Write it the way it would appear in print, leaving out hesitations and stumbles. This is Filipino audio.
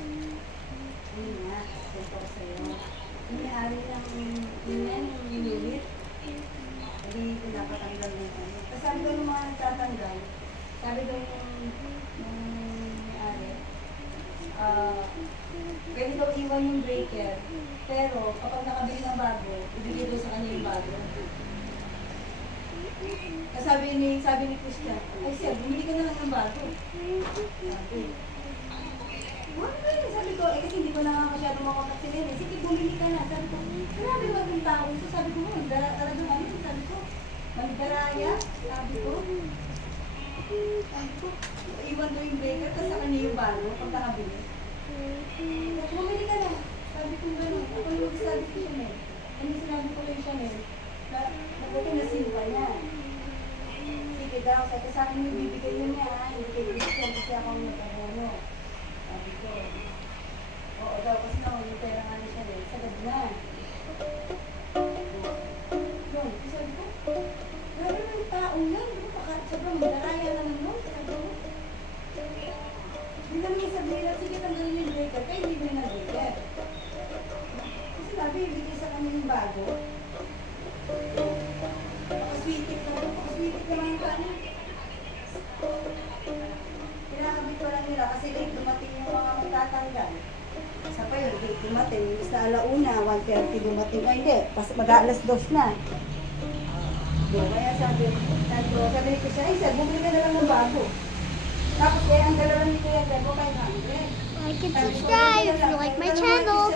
Yun nga, kwento ko sa'yo. Yung may-ari ng yun, yung unit, hindi pinapatanggal ng ano. Tapos sabi ko yung mga nagtatanggal, sabi ko yung may-ari, pwede daw iwan yung breaker, pero kapag nakabili ng bago, ibigay daw sa kanya yung bago. Kasi sabi ni Christian, ay sir, bumili ka na lang ng bago. Sabi, sabi ko, kasi hindi ko na masyadong makontak si Nene. Sige, bumili ka na. Sabi ko, grabe maging tao ito. Sabi ko, talagang ano, sabi ko, manigaraya. Sabi ko, iwan daw yung breaker, tapos sa kanya yung bago, pag nakabili. Sabi ko, bumili ka na. Sabi ko, gano'n. Ako yung magsasabi ko siya, Nene. Ano sinabi ko kay siya, Nene? Nabuti na silpa niya. Sige daw, sabi sa akin yung bibigay yun niya, hindi kay Christian, kasi ako ang nagkarono. Sabi ko, oo daw, kasi naman yung pera nga niya siya, sagad na. Yun, sabi ko, grabe na yung taong yan, sobrang malaraya naman nun, sabi ko. Hindi naman yung sabihin na, sige, tanggalin yung breaker, kaya hindi mo na breaker. Kasi sabi, ibigay sa kanya yung bago. Pakaswitik naman yung kanya. Kinakabit ko lang nila kasi late dumating yung mga magtatanggal. Isa pa yun, late dumating. Sa alauna, 1:30 dumating. Ay hindi, mag-aalas 2 na. Kaya sabi ko siya, ay sir, bumili ka na lang ng bago. Tapos kaya ang dalawa ni Kuya Bebo, 500. Like and subscribe if you like my channel.